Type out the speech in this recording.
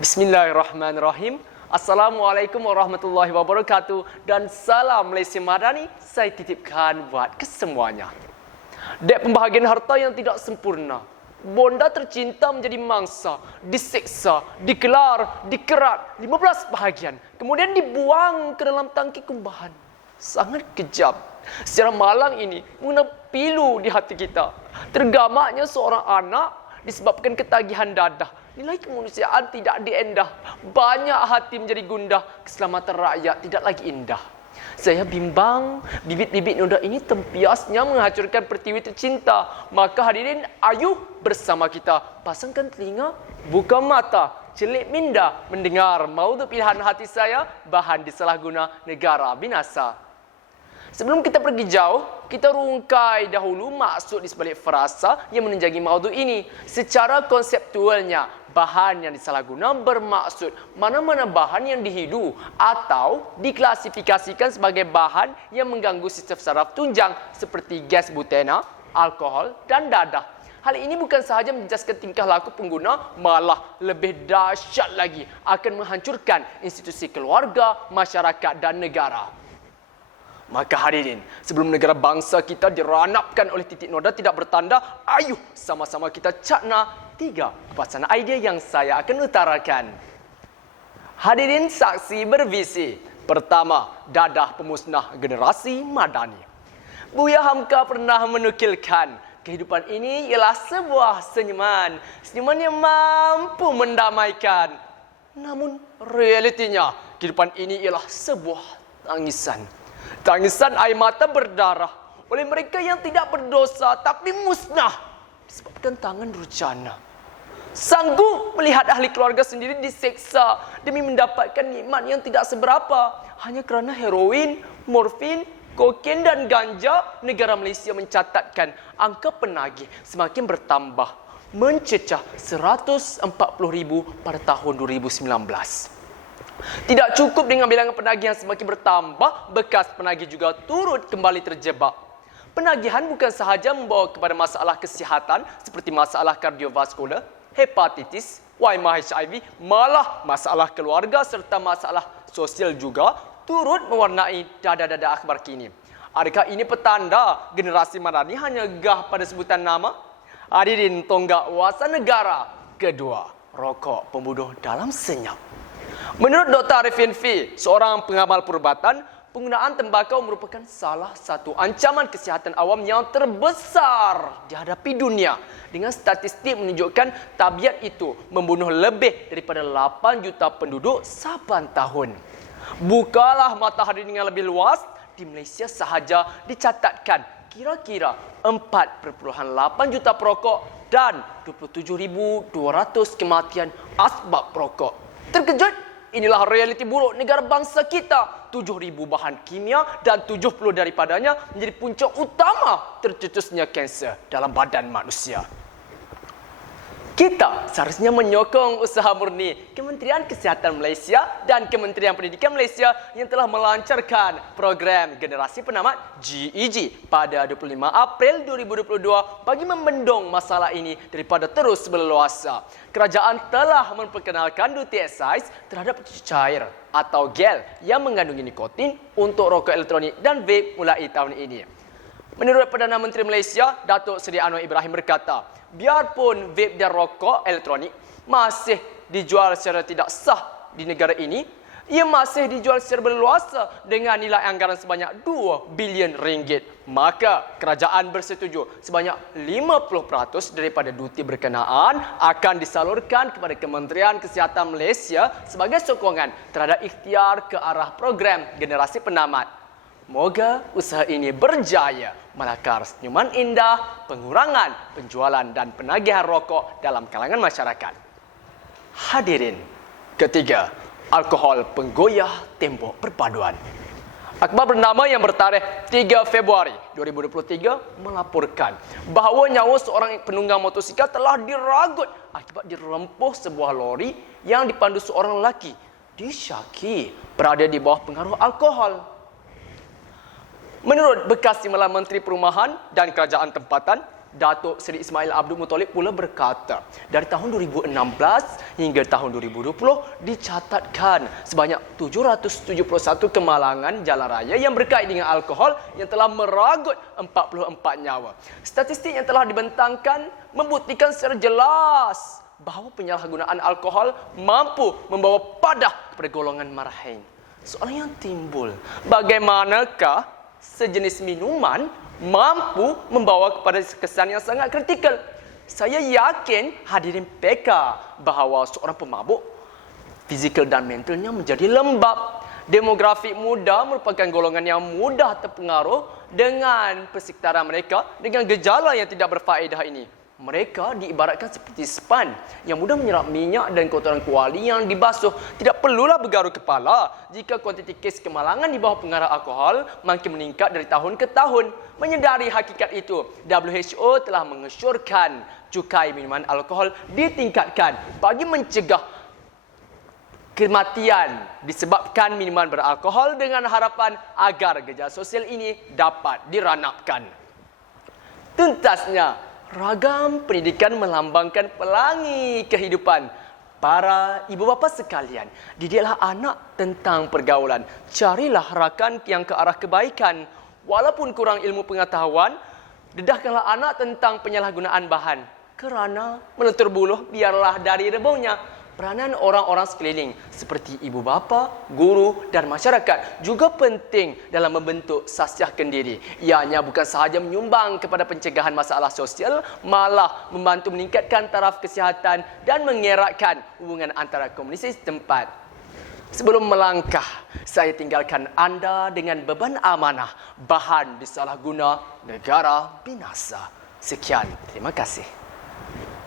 Bismillahirrahmanirrahim. Assalamualaikum warahmatullahi wabarakatuh. Dan salam Malaysia Madani saya titipkan buat kesemuanya. Dek pembahagian harta yang tidak sempurna, bonda tercinta menjadi mangsa, diseksa, dikelar, dikerat 15 bahagian, kemudian dibuang ke dalam tangki kumbahan. Sangat kejam. Secara malang ini mengena pilu di hati kita. Tergamaknya seorang anak disebabkan ketagihan dadah. Nilai kemanusiaan tidak diendah. Banyak hati menjadi gundah. Keselamatan rakyat tidak lagi indah. Saya bimbang, bibit-bibit noda ini tempiasnya menghancurkan pertiwi tercinta. Maka hadirin, ayuh bersama kita pasangkan telinga, buka mata, celik minda mendengar maudhu pilihan hati saya, bahan disalahguna negara binasa. Sebelum kita pergi jauh, kita rungkai dahulu maksud di sebalik frasa yang menunjangi maudhu ini. Secara konseptualnya, bahan yang disalahguna bermaksud mana-mana bahan yang dihidu atau diklasifikasikan sebagai bahan yang mengganggu sistem saraf tunjang seperti gas butena, alkohol, dan dadah. Hal ini bukan sahaja menjejaskan tingkah laku pengguna, malah lebih dahsyat lagi akan menghancurkan institusi keluarga, masyarakat, dan negara. Maka hadirin, sebelum negara bangsa kita diranapkan oleh titik noda tidak bertanda, ayuh sama-sama kita cakna 3 wacana idea yang saya akan utarakan. Hadirin saksi bervisi. Pertama, dadah pemusnah generasi Madani. Buya Hamka pernah menukilkan, kehidupan ini ialah sebuah senyuman. Senyuman yang mampu mendamaikan. Namun realitinya, kehidupan ini ialah sebuah tangisan. Tangisan air mata berdarah oleh mereka yang tidak berdosa tapi musnah disebabkan tangan durjana. Sanggup melihat ahli keluarga sendiri diseksa demi mendapatkan nikmat yang tidak seberapa. Hanya kerana heroin, morfin, kokain dan ganja, negara Malaysia mencatatkan angka penagih semakin bertambah, mencecah 140,000 pada tahun 2019. Tidak cukup dengan bilangan penagih yang semakin bertambah, bekas penagih juga turut kembali terjebak. Penagihan bukan sahaja membawa kepada masalah kesihatan seperti masalah kardiovaskular, hepatitis, waimah HIV, malah masalah keluarga serta masalah sosial juga turut mewarnai dada-dada akhbar kini. Adakah ini petanda generasi Madani hanya gah pada sebutan nama? Hadirin tonggak wasa negara. Kedua, rokok pembunuh dalam senyap. Menurut Dr. Arifin Fi, seorang pengamal perubatan, penggunaan tembakau merupakan salah satu ancaman kesihatan awam yang terbesar dihadapi dunia. Dengan statistik menunjukkan tabiat itu membunuh lebih daripada 8 juta penduduk saban tahun. Bukalah mata hadirin dengan lebih luas, di Malaysia sahaja dicatatkan kira-kira 4,8 juta perokok dan 27,200 kematian asbab perokok. Terkejut? Inilah realiti buruk negara bangsa kita. 7,000 bahan kimia dan 70 daripadanya menjadi punca utama tercetusnya kanser dalam badan manusia. Kita seharusnya menyokong usaha murni Kementerian Kesihatan Malaysia dan Kementerian Pendidikan Malaysia yang telah melancarkan program Generasi Penamat GEG pada 25 April 2022 bagi membendung masalah ini daripada terus berluasa. Kerajaan telah memperkenalkan duty excise terhadap cair atau gel yang mengandungi nikotin untuk rokok elektronik dan vape mulai tahun ini. Menurut Perdana Menteri Malaysia, Datuk Seri Anwar Ibrahim berkata, biarpun vape dan rokok elektronik masih dijual secara tidak sah di negara ini, ia masih dijual secara berluasa dengan nilai anggaran sebanyak 2 bilion ringgit. Maka kerajaan bersetuju sebanyak 50% daripada duti berkenaan akan disalurkan kepada Kementerian Kesihatan Malaysia sebagai sokongan terhadap ikhtiar ke arah program Generasi Penamat. Moga usaha ini berjaya menakar senyuman indah, pengurangan penjualan dan penagihan rokok dalam kalangan masyarakat. Hadirin, ketiga, alkohol penggoyah tembok perpaduan. Akhbar bernama yang bertarikh 3 Februari 2023 melaporkan bahawa nyawa seorang penunggang motosikal telah diragut akibat dirempuh sebuah lori yang dipandu seorang lelaki disyaki berada di bawah pengaruh alkohol. Menurut bekas Timbalan Menteri Perumahan dan Kerajaan Tempatan, Datuk Seri Ismail Abdul Muttalib pula berkata, dari tahun 2016 hingga tahun 2020 dicatatkan sebanyak 771 kemalangan jalan raya yang berkait dengan alkohol yang telah meragut 44 nyawa. Statistik yang telah dibentangkan membuktikan secara jelas bahawa penyalahgunaan alkohol mampu membawa padah kepada golongan marahin. Soalan yang timbul, bagaimanakah sejenis minuman mampu membawa kepada kesan yang sangat kritikal? Saya yakin hadirin peka bahawa seorang pemabuk, fizikal dan mentalnya menjadi lembab. Demografik muda merupakan golongan yang mudah terpengaruh dengan persekitaran mereka dengan gejala yang tidak berfaedah ini. Mereka diibaratkan seperti span yang mudah menyerap minyak dan kotoran kuali yang dibasuh. Tidak perlulah bergaru kepala jika kuantiti kes kemalangan di bawah pengaruh alkohol makin meningkat dari tahun ke tahun. Menyedari hakikat itu, WHO telah mengesyorkan cukai minuman alkohol ditingkatkan bagi mencegah kematian disebabkan minuman beralkohol dengan harapan agar gejala sosial ini dapat diranapkan. Tuntasnya, ragam pendidikan melambangkan pelangi kehidupan. Para ibu bapa sekalian, didiklah anak tentang pergaulan. Carilah rakan yang ke arah kebaikan. Walaupun kurang ilmu pengetahuan, dedahkanlah anak tentang penyalahgunaan bahan. Kerana menutur buluh biarlah dari rebungnya. Peranan orang-orang sekeliling seperti ibu bapa, guru dan masyarakat juga penting dalam membentuk sasiah kendiri. Ianya bukan sahaja menyumbang kepada pencegahan masalah sosial, malah membantu meningkatkan taraf kesihatan dan mengeratkan hubungan antara komunitas setempat. Sebelum melangkah, saya tinggalkan anda dengan beban amanah, bahan disalahguna, negara binasa. Sekian, terima kasih.